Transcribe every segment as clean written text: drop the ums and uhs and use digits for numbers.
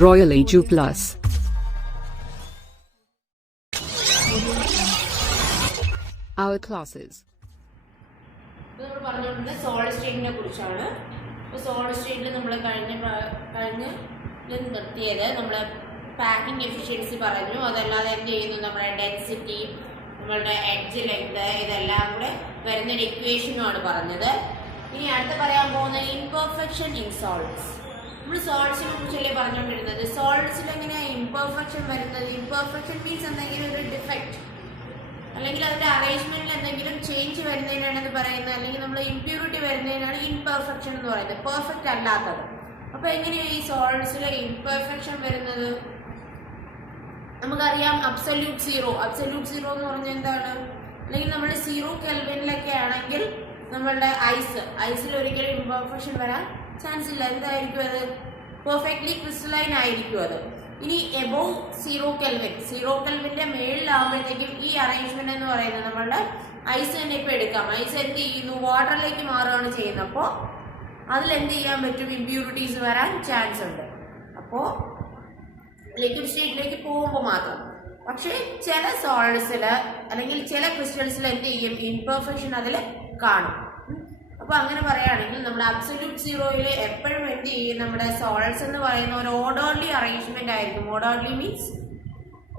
Royal A2 Plus. Our classes. നമ്മൾ പറഞ്ഞുകൊണ്ടിരുന്നത് solid സ്റ്റേറ്റിനെ കുറിച്ചാണ്. അപ്പോൾ സോളിഡ് സ്റ്റേറ്റിൽ നമ്മൾ കഴിഞ്ഞ് നിർത്തിയത് നമ്മൾ പാക്കിംഗ് എഫിഷ്യൻസി പറഞ്ഞു. അതല്ലാതെ എന്ത് ചെയ്യുന്നു, നമ്മുടെ ഡെൻസിറ്റി, നമ്മളുടെ എഡ്ജ് ലെങ്ത്, ഇതെല്ലാം കൂടെ വരുന്നൊരു ഇക്വേഷനുമാണ് പറഞ്ഞത്. ഇനി അടുത്ത് പറയാൻ പോകുന്ന ഇംപെർഫെക്ഷൻ ഇൻ സോളിഡ്സ്. നമ്മൾ സോളിഡ്സിനെ കുറിച്ചല്ലേ പറഞ്ഞുകൊണ്ടിരുന്നത്. സോളിഡ്സിൽ എങ്ങനെയാണ് ഇംപെർഫെക്ഷൻ വരുന്നത്? ഇംപെർഫെക്ഷൻ മീൻസ് എന്തെങ്കിലും ഒരു ഡിഫക്റ്റ് അല്ലെങ്കിൽ അതിന്റെ അറേഞ്ച്മെന്റിൽ എന്തെങ്കിലും ചേഞ്ച് വരുന്നതിനാണെന്ന് പറയുന്നത്, അല്ലെങ്കിൽ നമ്മൾ ഇംപ്യൂരിറ്റി വരുന്നതിനാണ് ഇംപെർഫെക്ഷൻ എന്ന് പറയുന്നത്, പെർഫെക്റ്റ് അല്ലാത്തത്. അപ്പൊ എങ്ങനെയാണ് ഈ സോളിഡ്സിലെ ഇംപെർഫെക്ഷൻ വരുന്നത്? നമുക്കറിയാം അബ്സല്യൂട്ട് സീറോ. അബ്സല്യൂട്ട് സീറോ എന്ന് പറഞ്ഞാൽ എന്താണ്? അല്ലെങ്കിൽ നമ്മൾ 0 കെൽവിനിലൊക്കെ ആണെങ്കിൽ നമ്മളുടെ ഐസിൽ ഒരിക്കലും ഇംപെർഫെക്ഷൻ വരാൻ ചാൻസ് ഇല്ല. എന്തായിരിക്കും അത്? പെർഫെക്റ്റ്ലി ക്രിസ്റ്റലൈൻ ആയിരിക്കും അത്. ഇനി എബോവ് 0 കെൽവിൻ, 0 കെൽവിന്റെ മേളിലാവുമ്പോഴത്തേക്കും ഈ അറേഞ്ച്മെന്റ് എന്ന് പറയുന്നത് നമ്മളുടെ ഐസ് തന്നെ ഇപ്പൊ എടുക്കാം. ഐസ് എന്ത് ചെയ്യുന്നു? വാട്ടറിലേക്ക് മാറുകയാണ് ചെയ്യുന്നത്. അപ്പോൾ അതിൽ എന്ത് ചെയ്യാൻ പറ്റും? ഇമ്പ്യൂരിറ്റീസ് വരാൻ ചാൻസ് ഉണ്ട്. അപ്പോൾ ലിക്വിഡ് സ്റ്റേറ്റിലേക്ക് പോകുമ്പോൾ മാത്രം. പക്ഷേ ചില സോളിഡ്സിൽ അല്ലെങ്കിൽ ചില ക്രിസ്റ്റൽസിൽ എന്ത് ചെയ്യും? ഇംപെർഫെക്ഷൻ അതിൽ കാണും. അപ്പൊ അങ്ങനെ പറയുകയാണെങ്കിൽ നമ്മുടെ അബ്സല്യൂട്ട് സീറോയിൽ എപ്പോഴും എന്ത് ചെയ്യും? നമ്മുടെ സോളിഡ്സ് എന്ന് പറയുന്ന ഒരു ഓർഡർലി അറേഞ്ച്മെന്റ് ആയിരിക്കും. ഓർഡർലി മീൻസ്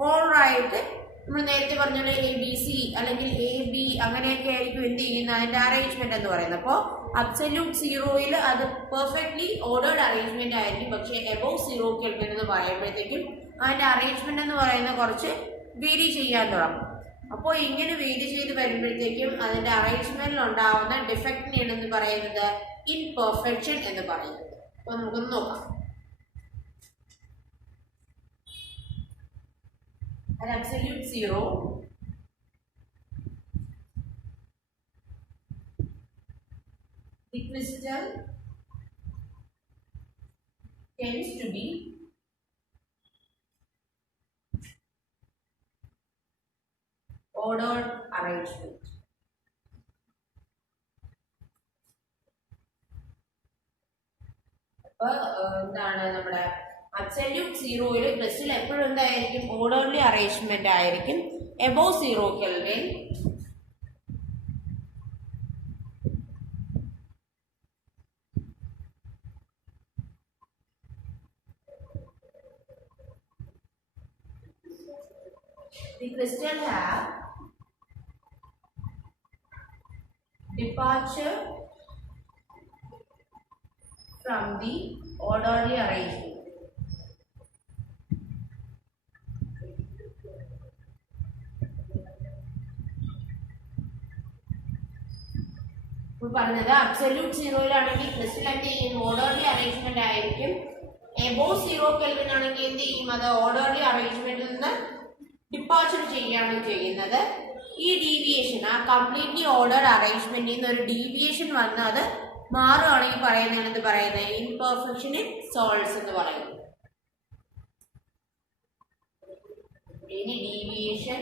ഓർഡറായിട്ട് നമ്മൾ നേരത്തെ പറഞ്ഞ ABC അല്ലെങ്കിൽ AB അങ്ങനെയൊക്കെ ആയിരിക്കും എന്ത് ചെയ്യുന്നത്? അതിന്റെ അറേഞ്ച്മെന്റ് എന്ന് പറയുന്നത്. അപ്പോൾ അബ്സല്യൂട്ട് സീറോയിൽ അത് പെർഫെക്റ്റ്ലി ഓർഡേർഡ് അറേഞ്ച്മെന്റ് ആയിരിക്കും. പക്ഷേ എബോവ് 0 കെൽവിൻ എന്ന് പറയുമ്പോഴത്തേക്കും അതിന്റെ അറേഞ്ച്മെന്റ് എന്ന് പറയുന്നത് കുറച്ച് വേരി ചെയ്യാൻ തുടങ്ങും. അപ്പോൾ ഇങ്ങനെ വേരി ചെയ്ത് വരുമ്പോഴത്തേക്കും അതിന്റെ അറേഞ്ച്മെന്റിൽ ഉണ്ടാവുന്ന ഡിഫക്റ്റിനെയാണ് എന്ന് പറയുന്നത് ഇംപെർഫെക്ഷൻ എന്ന് പറയുന്നത്. അപ്പൊ നമുക്കൊന്ന് നോക്കാം. At absolute zero, the crystal tends to be ordered arrangement. അപ്പോൾ എന്താണ് നമ്മുടെ അബ്സല്യൂട്ട് സീറോയിൽ ക്രിസ്റ്റൽ എപ്പോഴും എന്തായിരിക്കും? ഓർഡർലി അറേഞ്ച്മെന്റ് ആയിരിക്കും. Above 0 kelvin the crystal have departure from the orderly arrangement. പറഞ്ഞത് അബ്സല്യൂട്ട് സീറോയിലാണെങ്കിൽ ക്രിസ്റ്റൽ എന്ത് ചെയ്യും? ഓർഡർലി അറേഞ്ച്മെന്റ് ആയിരിക്കും. എബോവ് 0 കെൽവിൻ ആണെങ്കിൽ എന്ത് ചെയ്യും? അത് ഓർഡർലി അറേഞ്ച്മെന്റിൽ നിന്ന് ഡിപ്പാർച്ചർ ചെയ്യുകയാണ് ചെയ്യുന്നത്. ഈ ഡീവിയേഷൻ, ആ കംപ്ലീറ്റ്ലി ഓർഡർ അറേഞ്ച്മെന്റിൽ നിന്ന് ഒരു ഡീവിയേഷൻ വന്ന് അത് മാറുകയാണെങ്കിൽ പറയുന്നതെന്ന് പറയുന്നത് ഇംപെർഫെക്ഷൻ ഇൻ സോളിഡ്സ് എന്ന് പറയുന്നത്. ഇനി deviation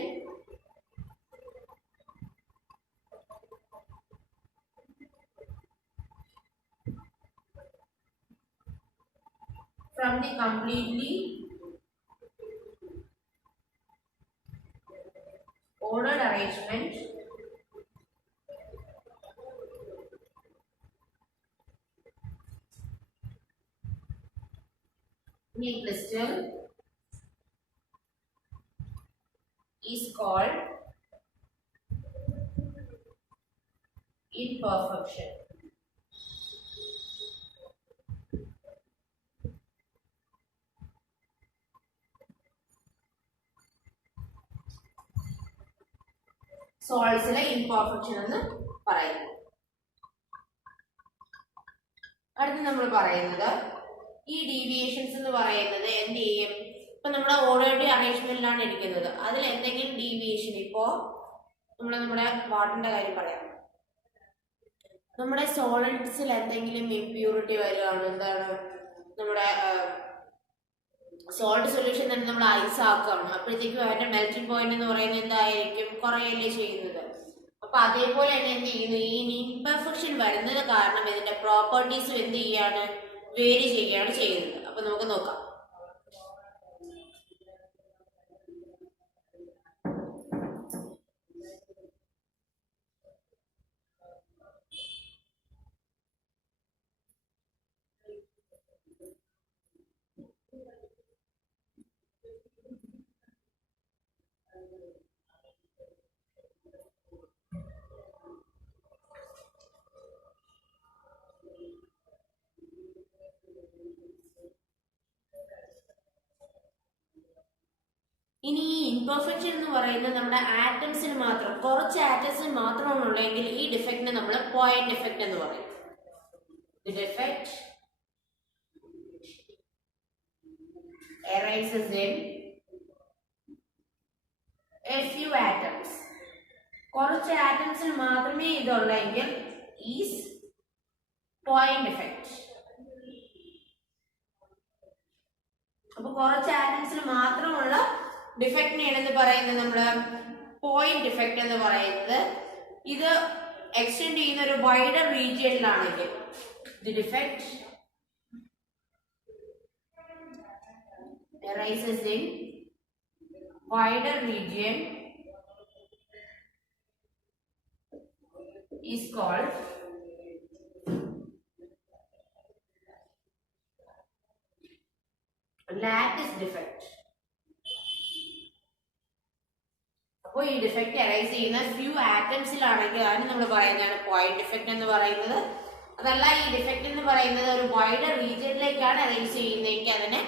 from the completely ordered arrangement in a crystal is called imperfection. സോളിഡ്സിലെ ഇംപെർഫെക്ഷൻ എന്ന് പറയുന്നു. അടുത്ത് നമ്മൾ പറയുന്നത് ഈ ഡീവിയേഷൻസ് എന്ന് പറയുന്നത് എന്ത് ചെയ്യും? ഇപ്പൊ നമ്മുടെ ഓൾറെഡി അറേഞ്ച്മെന്റിലാണ് ഇരിക്കുന്നത്. അതിൽ എന്തെങ്കിലും ഡീവിയേഷൻ, ഇപ്പോ നമ്മുടെ വാട്ടറിന്റെ കാര്യം പറയാം. നമ്മുടെ സോളിഡ്സിൽ എന്തെങ്കിലും ഇംപ്യൂരിറ്റി വരികയാണ്, എന്താണ് നമ്മുടെ സോൾട്ട് സൊല്യൂഷൻ തന്നെ നമ്മൾ ഐസ് ആക്കുകയാണ്. അപ്പോഴത്തേക്കും അതിന്റെ മെൽറ്റിംഗ് പോയിന്റ് എന്ന് പറയുന്നത് എന്തായിരിക്കും? കുറയല്ലേ ചെയ്യുന്നത്. അപ്പൊ അതേപോലെ തന്നെ എന്ത് ചെയ്യുന്നു? ഈ ഇംപെർഫെക്ഷൻ വരുന്നത് കാരണം ഇതിന്റെ പ്രോപ്പർട്ടീസും എന്ത് ചെയ്യാണ്? വേരി ചെയ്യുകയാണ് ചെയ്യുന്നത്. അപ്പൊ നമുക്ക് നോക്കാം. ഇനി ഈ ഇംപെർഫെക്ഷൻ എന്ന് പറയുന്നത് നമ്മുടെ ആറ്റംസിന് മാത്രം, കുറച്ച് ആറ്റംസിന് മാത്രമാണ് ഉള്ളതെങ്കിൽ ഈ ഡിഫക്റ്റിനെ നമ്മൾ പോയിന്റ് ഡിഫക്റ്റ് എന്ന് പറയും. The defect arises in a few atoms. കുറച്ച് ആറ്റംസിൽ മാത്രമേ ഇതുള്ളെങ്കിൽ ഈസ് പോയിന്റ് ഡിഫക്റ്റ്. അപ്പൊ കുറച്ച് ആറ്റംസിൽ മാത്രമുള്ള ഡിഫക്റ്റിനെയാണ് എന്ന് പറയുന്നത് നമ്മള് പോയിന്റ് ഡിഫക്റ്റ് എന്ന് പറയുന്നത്. ഇത് എക്സ്റ്റെൻഡ് ചെയ്യുന്ന ഒരു wider റീജിയനിലാണെങ്കിൽ the defect arises in wider region is called lattice defect. അപ്പോൾ ഈ ഡിഫക്റ്റ് അറൈസ് ചെയ്യുന്ന ഫ്യൂ ആറ്റംസിലാണെങ്കിൽ അതിന് നമ്മൾ പറയുന്നതാണ് പോയിന്റ് ഡിഫക്റ്റ് എന്ന് പറയുന്നത്. അതല്ല, ഈ ഡിഫക്റ്റ് എന്ന് പറയുന്നത് ഒരു വൈഡർ റീജിയനിലേക്കാണ് അറൈസ് ചെയ്യുന്നതെങ്കിൽ അതിനെ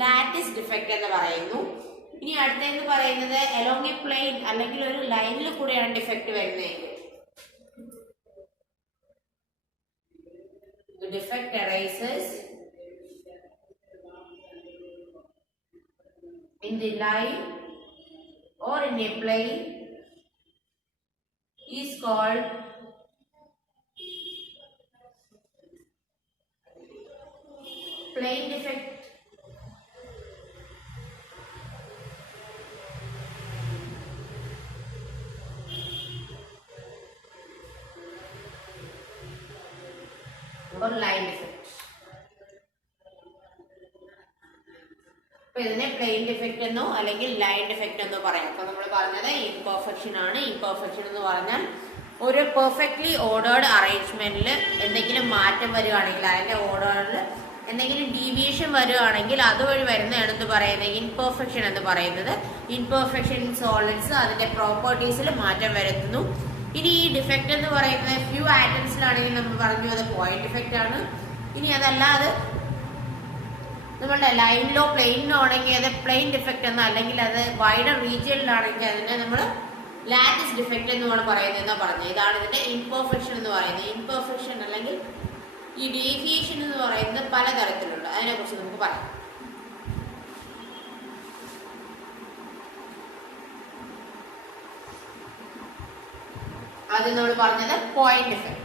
ലാറ്റിസ് ഡിഫക്റ്റ് എന്ന് പറയുന്നു. ഇനി അടുത്തെന്ന് പറയുന്നത് അലോങ് എ പ്ലെയിൻ അല്ലെങ്കിൽ ഒരു ലൈനിൽ കൂടെയാണ് ഡിഫക്റ്റ് വരുന്നതെങ്കിൽ the defect arises in the line or in a plane is called plane defect. or line defect. അപ്പോൾ ഇതിനെ പ്ലെയിൻ ഡിഫക്റ്റ് എന്നോ അല്ലെങ്കിൽ ലൈൻ ഡിഫക്റ്റ് എന്നോ പറയാം. അപ്പോൾ നമ്മൾ പറഞ്ഞത് ഇംപെർഫെക്ഷൻ ആണ്. ഇംപെർഫെക്ഷൻ എന്ന് പറഞ്ഞാൽ ഒരു പെർഫെക്റ്റ്ലി ഓർഡേർഡ് അറേഞ്ച്മെന്റിൽ എന്തെങ്കിലും മാറ്റം വരികയാണെങ്കിൽ, അതിന്റെ ഓർഡറിൽ എന്തെങ്കിലും ഡീവിയേഷൻ വരികയാണെങ്കിൽ അതുവഴി വരുന്നതാണ് എന്ത് പറയുന്നത്, ഇംപെർഫെക്ഷൻ എന്ന് പറയുന്നത്. ഇംപെർഫെക്ഷൻ ഇൻ സോളിഡ്സ് അതിന്റെ പ്രോപ്പർട്ടീസിൽ മാറ്റം വരുത്തുന്നു. ഇനി ഈ ഡിഫക്റ്റ് എന്ന് പറയുന്നത് ഫ്യൂ ആറ്റംസിലാണെങ്കിൽ നമ്മൾ പറഞ്ഞു അത് പോയിന്റ് ഡിഫക്റ്റ് ആണ്. ഇനി അതല്ലാതെ നമ്മളുടെ ലൈനിലോ പ്ലെയിനിലോ ആണെങ്കിൽ അത് പ്ലെയിൻ ഡിഫക്റ്റ് എന്നോ, അല്ലെങ്കിൽ അത് വൈഡർ റീജിയനിലാണെങ്കിൽ അതിനെ നമ്മൾ ലാറ്റിസ് ഡിഫക്റ്റ് എന്നാണ് പറയുന്നത് എന്നാ പറഞ്ഞത്. ഇതാണ് ഇതിന്റെ ഇംപെർഫെക്ഷൻ എന്ന് പറയുന്നത്. ഇംപെർഫെക്ഷൻ അല്ലെങ്കിൽ ഈ ഡീവിയേഷൻ എന്ന് പറയുന്നത് പലതരത്തിലുണ്ട്. അതിനെക്കുറിച്ച് നമുക്ക് പറയാം. ആദ്യം നമ്മൾ പറഞ്ഞത് point defect.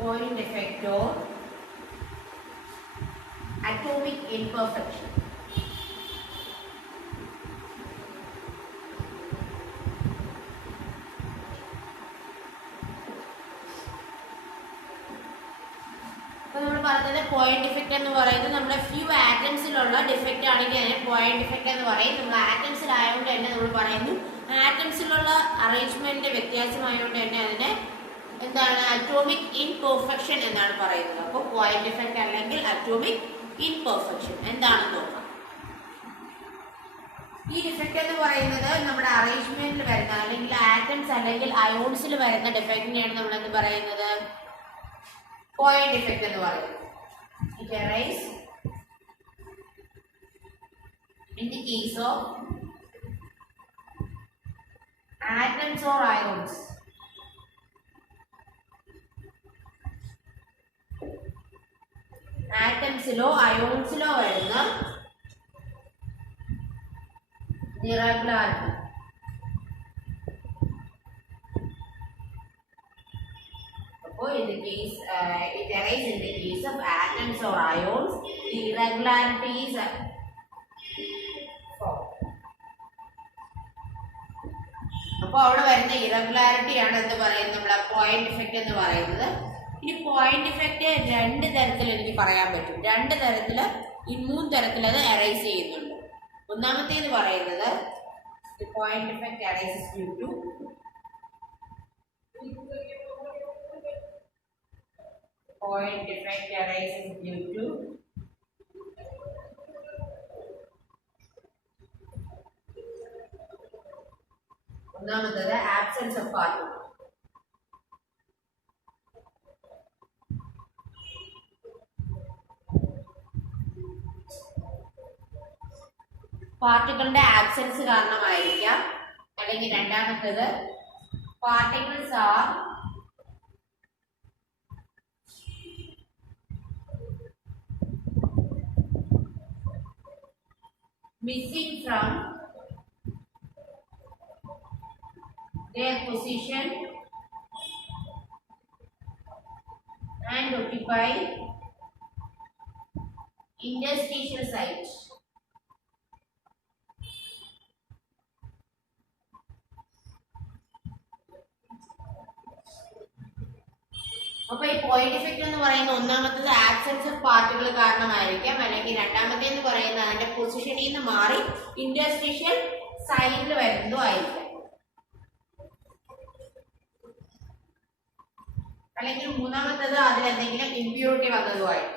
Point defect or atomic imperfection. അപ്പോൾ നമ്മൾ പറഞ്ഞത് പോയിന്റ് ഡിഫക്റ്റ് എന്ന് പറയുന്നത് നമ്മുടെ ഫ്യൂ ആറ്റംസിലുള്ള ഡിഫക്റ്റ് ആണെങ്കിൽ അതിനെ പോയിന്റ് ഡിഫക്റ്റ് എന്ന് പറയും. നമ്മൾ ആറ്റംസിലായതുകൊണ്ട് തന്നെ നമ്മൾ പറയുന്നു ആറ്റംസിലുള്ള അറേഞ്ച്മെന്റ് വ്യത്യാസമായതുകൊണ്ട് തന്നെ അതിനെ എന്താണ് അറ്റോമിക് ഇൻപെർഫെക്ഷൻ എന്നാണ് പറയുന്നത്. അപ്പോൾ പോയിന്റ് ഡിഫക്റ്റ് അല്ലെങ്കിൽ അറ്റോമിക് ഇൻപെർഫെക്ഷൻ എന്താണെന്ന് നോക്കാം. ഈ ഡിഫക്റ്റ് എന്ന് പറയുന്നത് നമ്മുടെ അറേഞ്ച്മെന്റിൽ വരുന്ന അല്ലെങ്കിൽ ആറ്റംസ് അല്ലെങ്കിൽ അയോൺസിൽ വരുന്ന ഡിഫക്റ്റിനെയാണ് നമ്മൾ എന്ത് പറയുന്നത്, പോയിന്റ് ഡിഫക്റ്റ് എന്ന് പറയുന്നത്. It arises in the case of atoms or ions. ആറ്റംസിലോ അയോൺസിലോ വരുന്ന ഇറഗുലാരിറ്റി. അപ്പോൾ in the case it arises in the case of atoms or ions, the irregularities അപ്പോൾ അവിടെ വരുന്ന ഇറഗുലാരിറ്റിയാണ് എന്ത് പറയുന്നത് നമ്മളെ പോയിന്റ് ഡിഫക്റ്റ് എന്ന് പറയുന്നത്. ഇനി പോയിന്റ് ഡിഫക്റ്റ് രണ്ട് തരത്തിൽ എനിക്ക് പറയാൻ പറ്റും. രണ്ട് തരത്തിൽ ഈ മൂന്ന് തരത്തിൽ അത് അറൈസ് ചെയ്യുന്നുണ്ട്. ഒന്നാമത്തേത് പറയുന്നത് point defect arises due to point defect arises due to ഒന്നാമത്തത് absence of particle. പാർട്ടിക്കിളിന്റെ ആബ്സെൻസ് കാരണമായിരിക്കാം. അല്ലെങ്കിൽ രണ്ടാമത്തത് particles are missing from their position and occupy interstitial site. അപ്പൊ ഈ പോയിന്റ് ഇഫക്റ്റ് എന്ന് പറയുന്ന ഒന്നാമത്തത് ആബ്സെൻസ് ഓഫ് പാർട്ടിക്കിൾ കാരണമായിരിക്കാം. അല്ലെങ്കിൽ രണ്ടാമത്തേന്ന് പറയുന്നത് അതിന്റെ പൊസിഷനിൽ നിന്ന് മാറി ഇന്റർസ്റ്റിഷ്യൽ സൈഡിൽ വരുന്നതും ആയിരിക്കാം. അല്ലെങ്കിൽ മൂന്നാമത്തത് അതിലെന്തെങ്കിലും ഇമ്പ്യൂരിറ്റി വന്നതും ആയിരിക്കാം.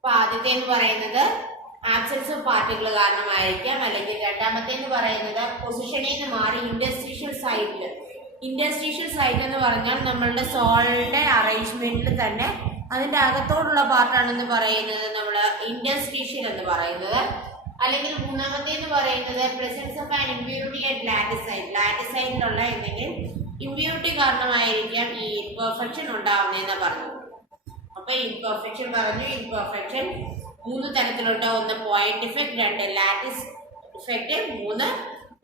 അപ്പൊ ആദ്യത്തെ എന്ന് പറയുന്നത് ആബ്സെൻസ് ഓഫ് പാർട്ടിക്കിൾ കാരണമായിരിക്കാം. അല്ലെങ്കിൽ രണ്ടാമത്തെ എന്ന് പറയുന്നത് പൊസിഷനിൽ നിന്ന് മാറി ഇന്റർസ്റ്റീഷ്യൽ സൈറ്റിൽ. ഇന്റർസ്റ്റീഷ്യൽ സൈറ്റ് എന്ന് പറഞ്ഞാൽ നമ്മളുടെ സോളിന്റെ അറേഞ്ച്മെന്റിൽ തന്നെ അതിന്റെ അകത്തോടുള്ള പാർട്ടാണെന്ന് പറയുന്നത് നമ്മൾ ഇന്റർസ്റ്റീഷ്യൽ എന്ന് പറയുന്നത്. അല്ലെങ്കിൽ മൂന്നാമത്തെ എന്ന് പറയുന്നത് presence of an impurity at lattice site. ലാറ്റിസൈഡിലുള്ള എന്തെങ്കിലും ഇമ്പ്യൂരിറ്റി കാരണമായിരിക്കാം ഈ ഇംപെർഫെക്ഷൻ ഉണ്ടാവുന്നതെന്ന് പറഞ്ഞു. അപ്പൊ ഇംപെർഫെക്ഷൻ പറഞ്ഞു. ഇംപെർഫെക്ഷൻ മൂന്ന് തരത്തിലുണ്ട്. ഒന്ന് പോയിന്റ് ഡിഫക്റ്റ്, രണ്ട് ലാറ്റിസ് ഡിഫക്റ്റ്, മൂന്ന്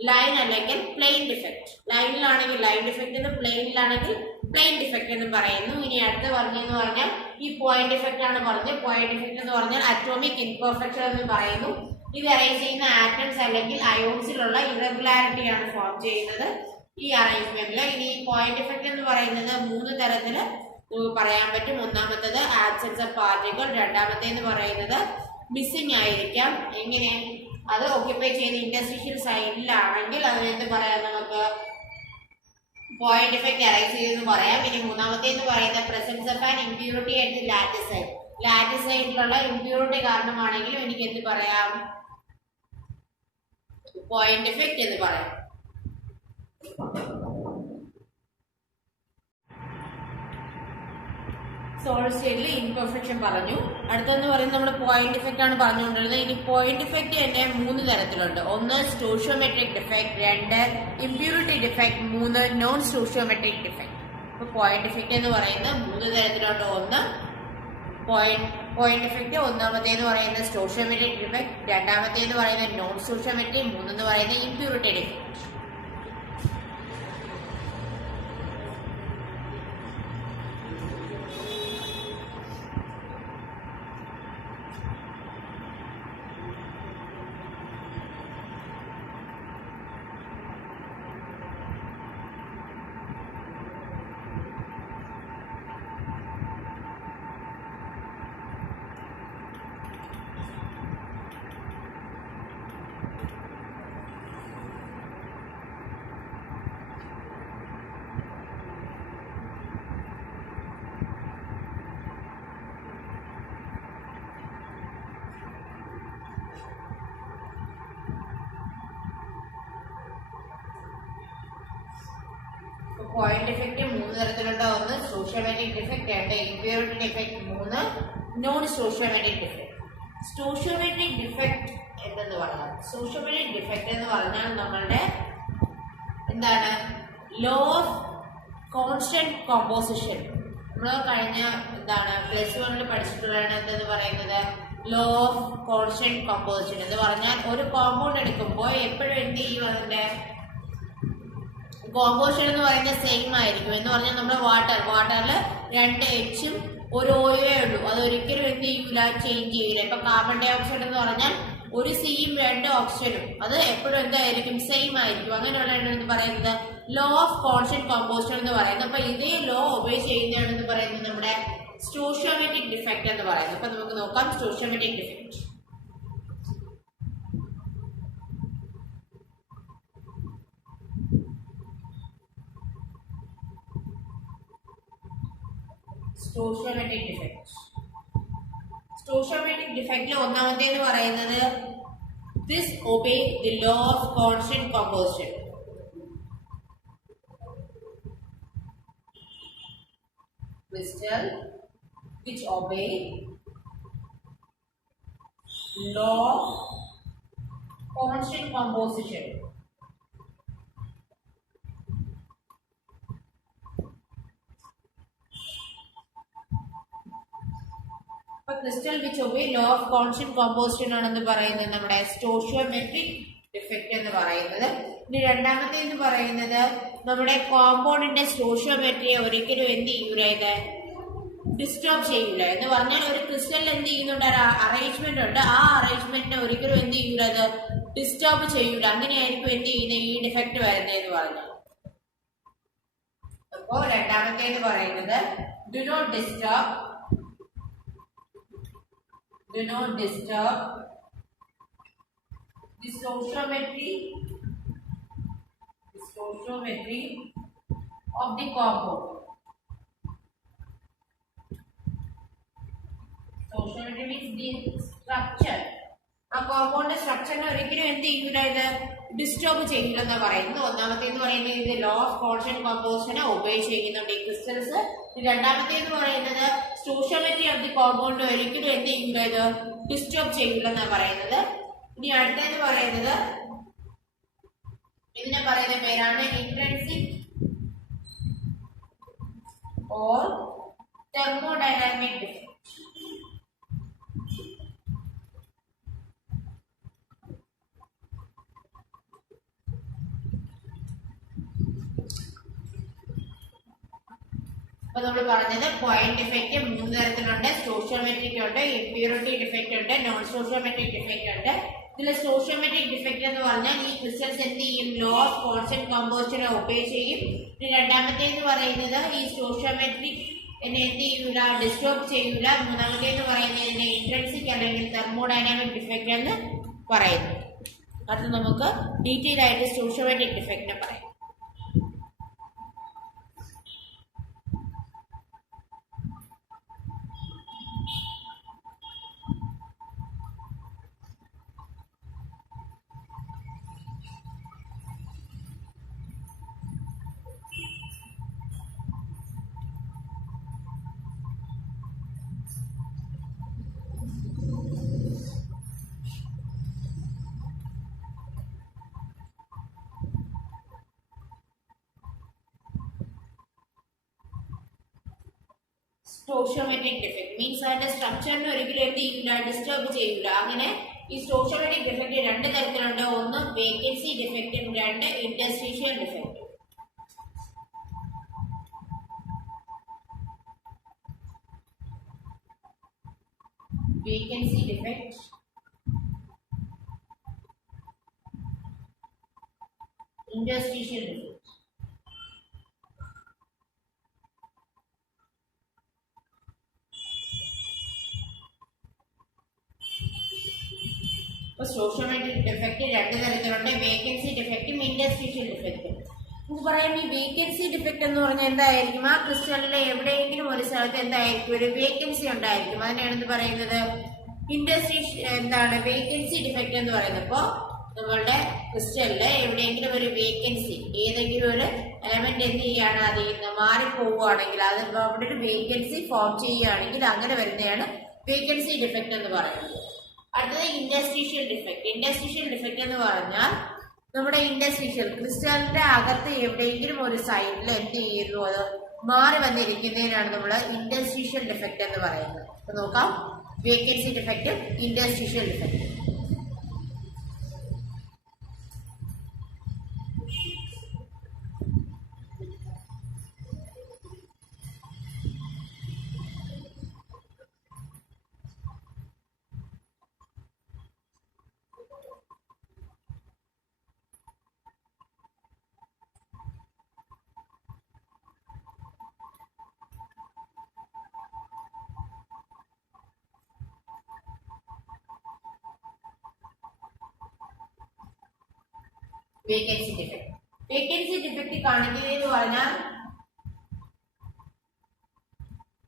ലൈൻ അല്ലെങ്കിൽ പ്ലെയിൻ ഡിഫക്റ്റ്. ലൈനിലാണെങ്കിൽ ലൈൻ ഡിഫക്റ്റ് എന്ന്, പ്ലെയിനിലാണെങ്കിൽ പ്ലെയിൻ ഡിഫക്റ്റ് എന്ന് പറയുന്നു. ഇനി അടുത്ത് പറഞ്ഞെന്ന് പറഞ്ഞാൽ ഈ പോയിന്റ് ഡിഫക്റ്റ് ആണ് പറഞ്ഞത്. പോയിന്റ് ഡിഫക്റ്റ് എന്ന് പറഞ്ഞാൽ അറ്റോമിക് ഇംപെർഫെക്ഷൻ എന്ന് പറയുന്നു. ഇത് അറേഞ്ച് ചെയ്യുന്ന ആറ്റംസ് അല്ലെങ്കിൽ അയോൺസിലുള്ള ഇറഗുലാരിറ്റി ആണ് ഫോം ചെയ്യുന്നത് ഈ അറേഞ്ച്മെന്റിൽ. ഇനി പോയിന്റ് ഡിഫക്റ്റ് എന്ന് പറയുന്നത് മൂന്ന് തരത്തിൽ പറയാൻ പറ്റും. ഒന്നാമത്തത് ആബ്സെൻസ് ഓഫ് പാർട്ടിക്കിൾ, രണ്ടാമത്തേന്ന് പറയുന്നത് മിസ്സിംഗ് ആയിരിക്കാം. എങ്ങനെ അത് ഓക്യുപ്പൈ ചെയ്യുന്ന ഇന്റർസ്റ്റീഷ്യൽ സൈഡിലാണെങ്കിൽ അതിനെന്ത് പറയാം, നമുക്ക് പോയിന്റ് ഡിഫക്റ്റ് അറൈസ് ചെയ്തെന്ന് പറയാം. ഇനി മൂന്നാമത്തേന്ന് പറയുന്നത് presence of an impurity at lattice site. ലാറ്റിസൈഡിലുള്ള ഇമ്പ്യൂരിറ്റി കാരണമാണെങ്കിലും എനിക്ക് എന്ത് പറയാം, പോയിന്റ് ഡിഫക്റ്റ് എന്ന് പറയാം. സോളിഡ് സ്റ്റേറ്റിൽ ഇംപെർഫെക്ഷൻ പറഞ്ഞു. അടുത്തെന്ന് പറയുന്നത് നമ്മൾ പോയിന്റ് ഡിഫക്റ്റ് ആണ് പറഞ്ഞുകൊണ്ടിരുന്നത്. ഇനി പോയിന്റ് ഡിഫക്റ്റ് തന്നെ മൂന്ന് തരത്തിലുണ്ട്. ഒന്ന് സ്റ്റോഷിയോമെട്രിക് ഡിഫക്റ്റ്, രണ്ട് ഇമ്പ്യൂരിറ്റി ഡിഫക്റ്റ്, മൂന്ന് നോൺ സ്റ്റോഷിയോമെട്രിക് ഡിഫക്റ്റ്. അപ്പൊ പോയിന്റ് ഡിഫക്റ്റ് എന്ന് പറയുന്നത് മൂന്ന് തരത്തിലുണ്ട്. ഒന്ന് പോയിന്റ് ഡിഫക്റ്റ്, ഒന്നാമത്തേന്ന് പറയുന്നത് സ്റ്റോഷിയോമെട്രിക് ഡിഫക്റ്റ്, രണ്ടാമത്തേന്ന് പറയുന്നത് നോൺ സ്റ്റോഷിയോമെട്രിക്, മൂന്നെന്ന് പറയുന്നത് ഇമ്പ്യൂരിറ്റി ഡിഫക്റ്റ്. പോയിന്റ് ഡിഫക്റ്റ് മൂന്ന് തരത്തിലുണ്ട്. ഒന്ന് സ്റ്റോഷിയോമെട്രിക് ഡിഫക്റ്റ്, രണ്ട് ഇമ്പ്യൂരിറ്റി ഡിഫക്റ്റ്, മൂന്ന് non stoichiometric defect. Stoichiometric defect എന്തെന്ന് പറഞ്ഞാൽ, സ്റ്റോഷിയോമെട്രിക് ഡിഫക്റ്റ് എന്ന് പറഞ്ഞാൽ നമ്മളുടെ എന്താണ്, ലോ ഓഫ് കോൺസ്റ്റന്റ് കോമ്പോസിഷൻ. നമ്മൾ കഴിഞ്ഞ എന്താണ് പ്ലസ് വണ്ണിൽ പഠിച്ചിട്ടുള്ളതാണ് എന്തെന്ന് പറയുന്നത്, ലോ ഓഫ് കോൺസ്റ്റന്റ് കോമ്പോസിഷൻ എന്ന് പറഞ്ഞാൽ ഒരു കോമ്പൗണ്ട് എടുക്കുമ്പോൾ എപ്പോഴും എന്ത് ചെയ്യും, അതിന്റെ കോമ്പോസിഷൻ എന്ന് പറയുന്നത് സെയിം ആയിരിക്കും. എന്ന് പറഞ്ഞാൽ നമ്മുടെ വാട്ടറിൽ 2 H ഉം ഒരു ഓയേ ഉള്ളൂ, അതൊരിക്കലും എന്ത് ചെയ്യൂല, ചേഞ്ച് ചെയ്യൂല. ഇപ്പൊ കാർബൺ ഡൈ ഓക്സൈഡ് എന്ന് പറഞ്ഞാൽ ഒരു സിയും 2 ഓക്സിജനും അത് എപ്പോഴും എന്തായിരിക്കും, സെയിം ആയിരിക്കും. അങ്ങനെയുള്ളതാണ് എന്ന് പറയുന്നത് ലോ ഓഫ് കോൺസ്റ്റന്റ് കമ്പോസിഷൻ എന്ന് പറയുന്നത്. അപ്പൊ ഇതേ ലോ ഒബേ ചെയ്യുന്നതാണെന്ന് പറയുന്നത് നമ്മുടെ സ്റ്റോഷിയോമെട്രിക് ഡിഫക്റ്റ് എന്ന് പറയുന്നത്. അപ്പൊ നമുക്ക് നോക്കാം stoichiometric defect. Stoichiometric defect. Stoichiometric ഡിഫക്റ്റിൽ ഒന്നാമത്തേന്ന് പറയുന്നത് this obey the law of constant composition. Crystal which obey law of constant composition. Crystal which obey law of constant composition ആണെന്ന് പറയുന്നത് നമ്മുടെ സ്റ്റോഷിയോമെട്രിക് ഡിഫക്റ്റ് എന്ന് പറയുന്നത്. ഇനി രണ്ടാമത്തെ എന്ന് പറയുന്നത് നമ്മുടെ കോമ്പൗണ്ടിന്റെ സ്റ്റോഷിയോമെട്രിയെ ഒരിക്കലും എന്ത് ചെയ്യൂല, ഇത് ഡിസ്റ്റർബ് ചെയ്യൂല. എന്ന് പറഞ്ഞാൽ ഒരു ക്രിസ്റ്റലിൽ എന്ത് ചെയ്യുന്നുണ്ട്, അറേഞ്ച്മെന്റ് ഉണ്ട്, ആ അറേഞ്ച്മെന്റിനെ ഒരിക്കലും എന്ത് ചെയ്യൂല, അത് ഡിസ്റ്റർബ് ചെയ്യൂല. അങ്ങനെയായിരിക്കും എന്ത് ചെയ്യുന്നത്, ഈ ഡിഫക്റ്റ് വരുന്നതെന്ന് പറഞ്ഞു. അപ്പോ രണ്ടാമത്തെ എന്ന് പറയുന്നത് do not disturb the stoichiometry of the compound. Stoichiometry means the structure. ആ കോമ്പൗണ്ട് സ്ട്രക്ചറിനെ ഒരിക്കലും എന്ത് ചെയ്യൂല, ഇത് ഡിസ്റ്റർബ് ചെയ്യില്ല എന്ന് പറയുന്നത്. ഒന്നാമത്തെ എന്ന് പറയുന്നത് ഇത് ലോ ഓഫ് കോൺസ്റ്റന്റ് കമ്പോസിഷനെ ഒബേ ചെയ്യുന്നുണ്ട് ഈ ക്രിസ്റ്റൽസ്. രണ്ടാമത്തെ എന്ന് പറയുന്നത് സ്റ്റോഷിയോമെട്രി ഓഫ് ദി കോമ്പൗണ്ട് ഒരിക്കലും എന്ത് ചെയ്യൂല, ഇത് ഡിസ്റ്റർബ് ചെയ്യില്ല എന്നാണ് പറയുന്നത്. ഇനി അടുത്തതെന്ന് പറയുന്നത് ഇതിനെ പറയുന്ന പേരാണ് ഇൻട്രിൻസിക് ഓർ തെർമോഡൈനാമിക് ഡിഫക്റ്റ്. അപ്പൊ നമ്മൾ പറഞ്ഞത് പോയിന്റ് ഡിഫക്റ്റ് 3 തരത്തിലുണ്ട്. സ്റ്റോഷിയോമെട്രിക് ഉണ്ട്, ഇംപ്യൂരിറ്റി ഡിഫക്റ്റ് ഉണ്ട്, നോൺ സ്റ്റോഷിയോമെട്രിക് ഡിഫക്റ്റ് ഉണ്ട്. ഇതിൽ സ്റ്റോഷിയോമെട്രിക് ഡിഫക്റ്റ് എന്ന് പറഞ്ഞാൽ ഈ ക്രിസ്റ്റൽസ് എന്ത് ചെയ്യും, ലോ ഓഫ് കോൺസ്റ്റന്റ് കമ്പോസിഷനെ ഒബേ ചെയ്യും. രണ്ടാമത്തെ എന്ന് പറയുന്നത് ഈ സ്റ്റോഷിയോമെട്രിക് എന്നെ എന്ത് ചെയ്യൂല, ഡിസ്റ്റർബ് ചെയ്യൂല. മൂന്നാമത്തെ എന്ന് പറയുന്നത് ഇതിനെ ഇൻട്രിൻസിക് അല്ലെങ്കിൽ തെർമോഡൈനാമിക് ഡിഫക്റ്റ് എന്ന് പറയുന്നു. അത് നമുക്ക് ഡീറ്റെയിൽ ആയിട്ട് സ്റ്റോഷിയോമെട്രിക് ഡിഫക്റ്റിനെ പറയാം. സ്റ്റോഷിയോമെട്രിക് ഡിഫക്റ്റ് മീൻസ് അതിന്റെ സ്ട്രക്ചറിനെ ഒരിക്കലും എന്ത് ചെയ്യില്ല, ഡിസ്റ്റർബ് ചെയ്യില്ല. അങ്ങനെ ഈ സ്റ്റോഷിയോമെട്രിക് ഡിഫക്റ്റ് 2 തരത്തിലുണ്ട്. ഒന്ന് വേക്കൻസി ഡിഫക്റ്റും 2 ഇന്റർസ്റ്റീഷ്യൽ ഡിഫക്റ്റും. Vacancy defect, interstitial defect. Stoichiometric defect 2 തരത്തിലുണ്ട്. വേക്കൻസി ഡിഫക്റ്റും ഇന്റർസ്റ്റീഷ്യൽ ഡിഫക്റ്റും. നമുക്ക് പറയാം ഈ വേക്കൻസി ഡിഫക്റ്റ് എന്ന് പറഞ്ഞാൽ എന്തായിരിക്കും, ആ ക്രിസ്റ്റലിലെ എവിടെയെങ്കിലും ഒരു സ്ഥലത്ത് എന്തായിരിക്കും, ഒരു വേക്കൻസി ഉണ്ടായിരിക്കും. അതിനാണെന്ന് പറയുന്നത് എന്താണ് വേക്കൻസി ഡിഫക്റ്റ് എന്ന് പറയുന്നത്. അപ്പോൾ നമ്മളുടെ ക്രിസ്റ്റലില് എവിടെയെങ്കിലും ഒരു വേക്കൻസി, ഏതെങ്കിലും ഒരു എലമെന്റ് എന്ത് ചെയ്യുകയാണ്, അതിൽ നിന്ന് മാറിപ്പോവുകയാണെങ്കിൽ, അത് അവിടെ ഒരു വേക്കൻസി ഫോം ചെയ്യുകയാണെങ്കിൽ അങ്ങനെ വരുന്നതാണ് വേക്കൻസി ഡിഫക്റ്റ് എന്ന് പറയുന്നത്. അടുത്തത് ഇന്റർസ്റ്റീഷ്യൽ ഡിഫക്റ്റ്. ഇന്റർസ്റ്റീഷ്യൽ ഡിഫക്റ്റ് എന്ന് പറഞ്ഞാൽ നമ്മുടെ ഇന്റർസ്റ്റീഷ്യൽ ക്രിസ്റ്റലിന്റെ അകത്ത് എവിടെയെങ്കിലും ഒരു സൈഡിൽ എന്ത് ചെയ്യുന്നു, അത് മാറി വന്നിരിക്കുന്നതിനാണ് നമ്മൾ ഇന്റർസ്റ്റീഷ്യൽ ഡിഫക്റ്റ് എന്ന് പറയുന്നത്. അപ്പൊ നോക്കാം വേക്കൻസി ഡിഫക്റ്റും ഇന്റർസ്റ്റീഷ്യൽ ഡിഫക്റ്റും. Vacancy defect. വേക്കൻസി ഡിഫക്ട് കാണിക്കുന്നതെന്ന് പറഞ്ഞാൽ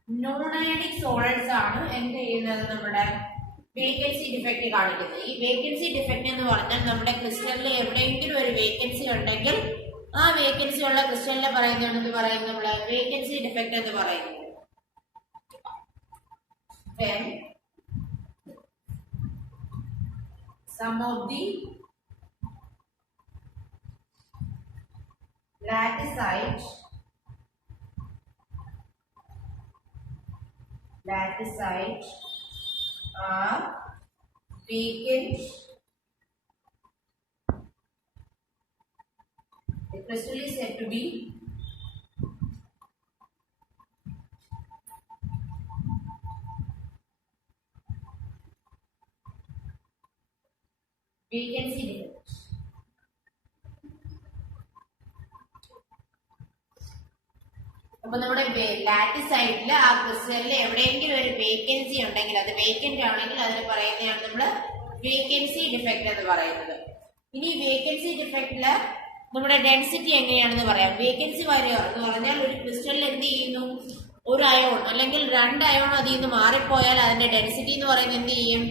നോൺ അയോണിക് സോളിഡ്സ് ആണ് എന്ത് ചെയ്യുന്നത്, നമ്മുടെ വേക്കൻസി ഡിഫക്ട് കാണിക്കുന്നത്. ഈ വേക്കൻസി ഡിഫക്ട് എന്ന് പറഞ്ഞാൽ നമ്മുടെ ക്രിസ്റ്റലിൽ എവിടെയെങ്കിലും ഒരു വേക്കൻസി ഉണ്ടെങ്കിൽ ആ വേക്കൻസി ഉള്ള ക്രിസ്റ്റലിനെ പറയുന്നത് നമ്മുടെ വേക്കൻസി ഡിഫക്ട് എന്ന് പറയുന്നത്. When some of the latticite are vacant, the crystal is said to be vacancy defect. അപ്പൊ നമ്മുടെ ലാറ്റിസൈഡിൽ ആ ക്രിസ്റ്റലിൽ എവിടെയെങ്കിലും ഒരു വേക്കൻസി ഉണ്ടെങ്കിൽ, അത് വേക്കന്റ് ആണെങ്കിൽ അതിന് പറയുന്നതാണ് നമ്മള് വേക്കൻസി ഡിഫക്ട് എന്ന് പറയുന്നത്. ഇനി വേക്കൻസി ഡിഫക്റ്റില് നമ്മുടെ ഡെൻസിറ്റി എങ്ങനെയാണെന്ന് പറയാം. വേക്കൻസി വരിക എന്ന് പറഞ്ഞാൽ ഒരു ക്രിസ്റ്റലിൽ എന്ത് ചെയ്യുന്നു, ഒരു അയോൺ അല്ലെങ്കിൽ 2 അയോൺ അതിൽ നിന്ന് മാറിപ്പോയാൽ അതിന്റെ ഡെൻസിറ്റി എന്ന് പറയുന്നത് എന്ത് ചെയ്യും,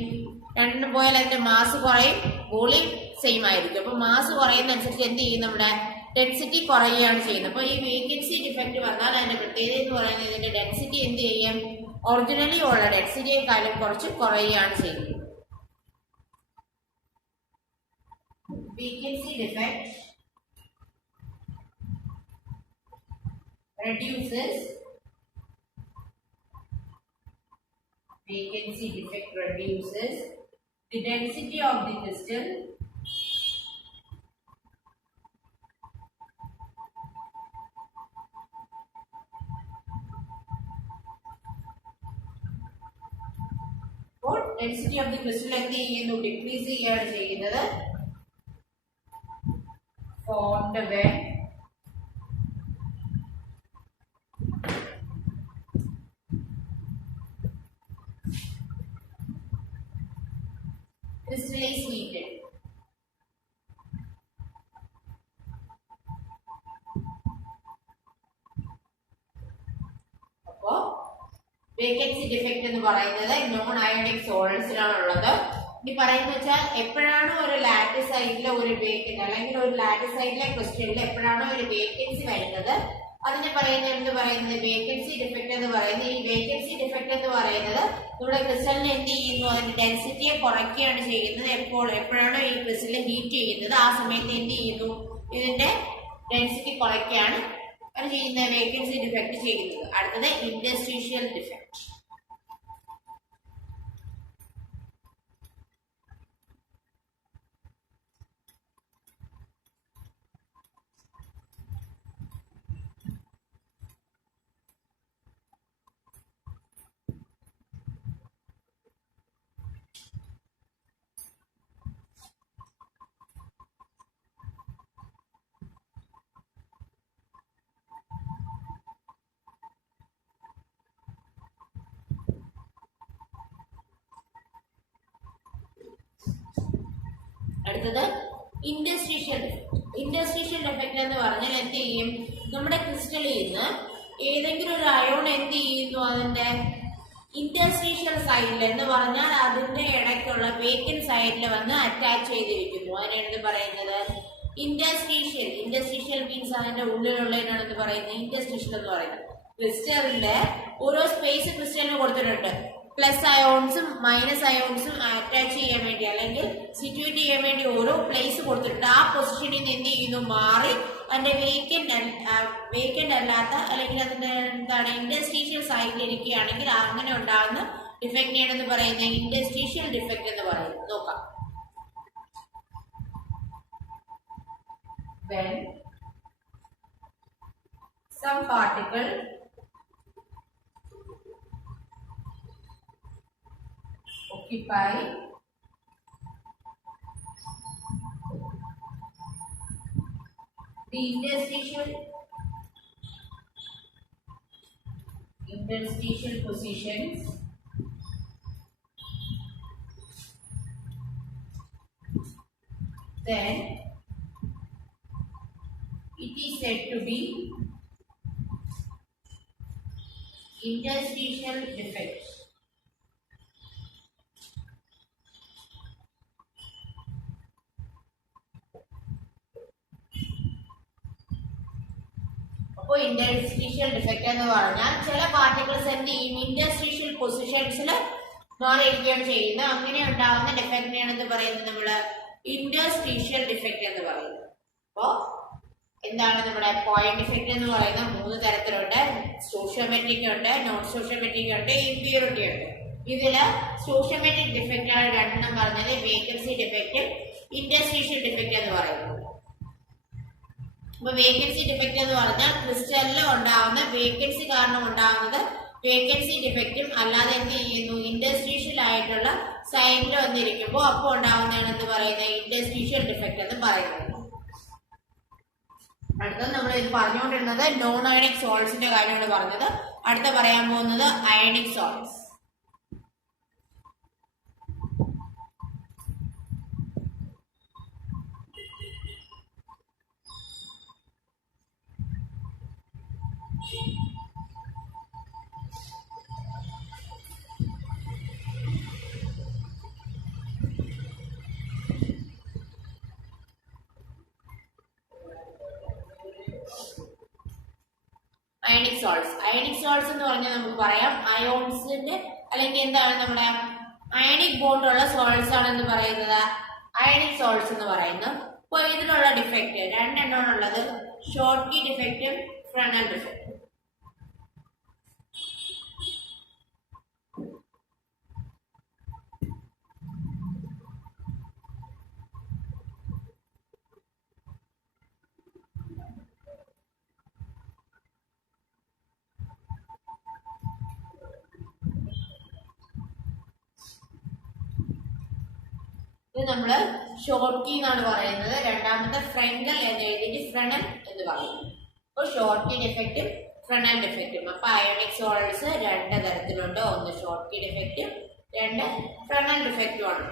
2 പോയാൽ അതിന്റെ മാസ് കുറയും, വോളിയം സെയിം ആയിരിക്കും. അപ്പൊ മാസ് കുറയുന്നതനുസരിച്ച് എന്ത് ചെയ്യും, നമ്മുടെ ഡെൻസിറ്റി കുറയുകയാണ് ചെയ്യുന്നത്. അപ്പൊ ഈ വേക്കൻസി ഡിഫക്ട് വന്നാൽ അതിന്റെ പ്രത്യേകത എന്ന് പറയുന്നത് ഇതിന്റെ ഡെൻസിറ്റി എന്ത് ചെയ്യും, ഒറിജിനലി ഉള്ള ഡെൻസിറ്റിയെക്കാളും കുറച്ച് കുറയുകയാണ് ചെയ്യുന്നത്. Vacancy defect reduces the density of the crystal density of the crystal എന്ത് ചെയ്യുന്നു, ഡിക്രീസ് ചെയ്യുകയാണ് ചെയ്യുന്നത്. ഫോർmed when crystal is heated. അപ്പോ വേക്കൻസി ഡിഫക്ട് എന്ന് പറയുന്നത് നോൺ അയോണിക് സോളിഡ്സിലാണ് ഉള്ളത്. ഇനി പറയുന്നത് വെച്ചാൽ എപ്പോഴാണോ ഒരു ലാറ്റിസൈഡിലെ ഒരു വേക്കൻസി അല്ലെങ്കിൽ ഒരു ലാറ്റിസൈഡിലെ ക്രിസ്റ്റലിൽ എപ്പോഴാണോ ഒരു വേക്കൻസി വരുന്നത് അതിനെ പറയുന്നത് എന്ന് പറയുന്നത് വേക്കൻസി ഡിഫക്ട് എന്ന് പറയുന്നത്. ഈ വേക്കൻസി ഡിഫക്ട് എന്ന് പറയുന്നത് നമ്മുടെ ക്രിസ്റ്റലിനെ എന്ത് ചെയ്യുന്നു, അതിന്റെ ഡെൻസിറ്റിയെ കുറയ്ക്കുകയാണ് ചെയ്യുന്നത്. എപ്പോഴാണോ ഈ ക്രിസ്റ്റൽ ഹീറ്റ് ചെയ്യുന്നത് ആ സമയത്ത് എന്ത് ചെയ്യുന്നു, ഇതിന്റെ ഡെൻസിറ്റി കുറയ്ക്കുകയാണ് അത് ചെയ്യുന്ന വേക്കൻസി ഡിഫക്ട് ചെയ്യുന്നത്. അടുത്തത് ഇന്റർസ്റ്റീഷ്യൽ ഡിഫക്ട്. അടുത്തത് ഇൻഡസ്ട്രീഷ്യൽ ഡിഫക്ട് എന്ന് പറഞ്ഞാൽ എന്ത് ചെയ്യും, നമ്മുടെ ക്രിസ്റ്റലിൽ നിന്ന് ഏതെങ്കിലും ഒരു അയോൺ എന്ത് ചെയ്യുന്നു, അതിന്റെ ഇന്റർസ്റ്റീഷ്യൽ സൈഡിൽ എന്ന് പറഞ്ഞാൽ അതിന്റെ ഇടയ്ക്കുള്ള വേക്കന്റ് സൈഡിൽ വന്ന് അറ്റാച്ച് ചെയ്തിരിക്കുന്നു. അതിനെന്ത് പറയുന്നത് ഇന്റർസ്റ്റീഷ്യൽ മീൻസ് അതിന്റെ ഉള്ളിലുള്ളതിനാണ് എന്ത് പറയുന്നത് ഇന്റർസ്റ്റീഷ്യൽ എന്ന് പറയുന്നത്. ക്രിസ്റ്റലിന്റെ ഓരോ സ്പേസ് ക്രിസ്റ്റലിന് കൊടുത്തിട്ടുണ്ട്. പ്ലസ് അയോൺസും മൈനസ് അയോൺസും അറ്റാച്ച് ചെയ്യാൻ വേണ്ടി അല്ലെങ്കിൽ സിറ്റുവേറ്റ് ചെയ്യാൻ വേണ്ടി ഓരോ പ്ലേസ് കൊടുത്തിട്ടുണ്ട്. ആ പൊസിഷനിൽ നിന്ന് എന്ത് ചെയ്യുന്നു, മാറി അതിന്റെ വേക്കന്റ് അല്ലാത്ത അല്ലെങ്കിൽ അതിന്റെ എന്താണ് ഇന്റർസ്റ്റീഷ്യൽ സൈഡിൽ ഇരിക്കുകയാണെങ്കിൽ അങ്ങനെ ഉണ്ടാകുന്ന ഡിഫക്റ്റിനെയാണ് പറയുന്നത് ഇന്റർസ്റ്റീഷ്യൽ ഡിഫക്ട് എന്ന് പറയുന്നത്. നോക്കാം. When some particle occupy the interstitial positions, then it is said to be interstitial defect. അപ്പോൾ ഇന്റർസ്റ്റീഷ്യൽ ഡിഫക്റ്റ് എന്ന് പറഞ്ഞാൽ ചില പാർട്ടിക്കിൾസ് എന്ത് ചെയ്യും, ഇന്റർസ്റ്റീഷ്യൽ പൊസിഷൻസിൽ മാറിയിരിക്കുകയാണ് ചെയ്യുന്നത്. അങ്ങനെ ഉണ്ടാകുന്ന ഡിഫക്റ്റിനെയാണ് എന്ത് പറയുന്നത്, നമ്മള് ഇന്റർസ്റ്റീഷ്യൽ ഡിഫക്റ്റ് എന്ന് പറയുന്നത്. അപ്പോ എന്താണ് നമ്മുടെ പോയിന്റ് ഡിഫക്റ്റ് എന്ന് പറയുന്നത് 3 തരത്തിലുണ്ട്. സ്റ്റോഷിയോമെട്രിക് ഉണ്ട്, നോൺ സ്റ്റോഷിയോമെട്രിക് ഉണ്ട്, ഇംപ്യൂരിറ്റി ഉണ്ട്. ഇതില് സ്റ്റോഷിയോമെട്രിക് ഡിഫക്റ്റ് ആണ് രണ്ടെണ്ണം പറഞ്ഞത്, വേക്കൻസി ഡിഫക്റ്റും ഇന്റർസ്റ്റീഷ്യൽ ഡിഫക്റ്റ് എന്ന് പറയുന്നത്. അപ്പൊ വേക്കൻസി ഡിഫക്റ്റ് എന്ന് പറഞ്ഞാൽ ക്രിസ്റ്റലിൽ ഉണ്ടാവുന്ന വേക്കൻസി കാരണം ഉണ്ടാവുന്നത് വേക്കൻസി ഡിഫക്റ്റും, അല്ലാതെ എന്ത് ചെയ്യുന്നു, ഇന്റർസ്റ്റീഷ്യൽ ആയിട്ടുള്ള സൈനിൽ വന്നിരിക്കുമ്പോൾ അപ്പോൾ ഉണ്ടാവുന്നതാണ് എന്ത് പറയുന്നത്, ഇന്റർസ്റ്റീഷ്യൽ ഡിഫക്റ്റ് എന്ന് പറയുന്നത്. അടുത്തത് നമ്മൾ ഇത് പറഞ്ഞുകൊണ്ടിരുന്നത് നോൺ അയണിക് സോൾട്സിന്റെ കാര്യമാണ് പറഞ്ഞത്. അടുത്ത പറയാൻ പോകുന്നത് ionic salts. Ionic salts. Ionic salts എന്ന് പറഞ്ഞാൽ നമുക്ക് പറയാം അയോൺസിന്റെ അല്ലെങ്കിൽ എന്താണ് നമ്മുടെ അയണിക് ബോണ്ട് ഉള്ള സോൾട്സ് ആണെന്ന് പറയുന്നത് അയണിക് സോൾട്സ് എന്ന് പറയുന്നു. അപ്പോൾ ഇതിനുള്ള ഡിഫക്റ്റ് രണ്ടെണ്ണമാണ് ഉള്ളത്, ഷോർട്ട്കി ഡിഫക്റ്റും ഫ്രനൽ ഡിഫക്റ്റും. ഇത് നമ്മള് ഷോർട്ട്കി എന്നാണ് പറയുന്നത്. രണ്ടാമത്തെ ഫ്രങ്കൽ എന്ന് എഴുതിയിട്ട് ഫ്രനൽ എന്ന് പറയുന്നു. അപ്പോൾ ഷോർട്ട്കി ഡിഫക്റ്റും ഫ്രനൽ ഡിഫക്റ്റും. അപ്പൊ അയോണിക് സോൾട്സ് 2 തരത്തിലുണ്ട്, ഒന്ന് ഷോർട്ട്കി ഡിഫക്റ്റും 2 ഫ്രനൽ ഡിഫക്റ്റും ആണ്.